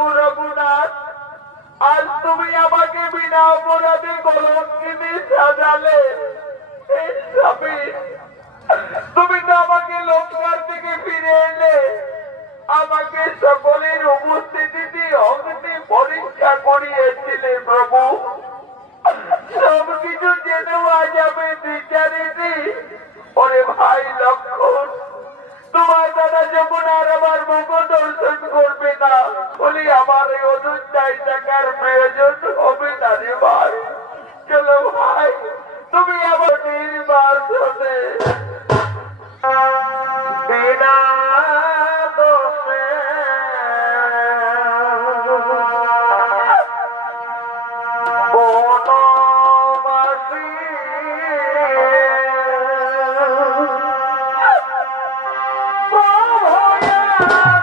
প্রভু রঘুনাথ, আজ তুমি আমাকে বিনা অপরাধে কলঙ্কিনী সাজালে। এই স্বামী, তুমি তো আমাকে লোকসার থেকে ফিরে এলে, আমাকে সকলের উপস্থিতিতে অগ্নি পরীক্ষা করিয়েছিলে প্রভু। সবকিছু যেন আজ আমি বিচারিছি। ওরে ভাই লক্ষণ, তোমার দাদা যখন আর আমার মুখ দর্শন করবে না, বলি আমার এই অযোধ্যায় থাকার প্রয়োজন হবে না রে ভাই। চলো ভাই, তুমি আমার নির্বাসনে।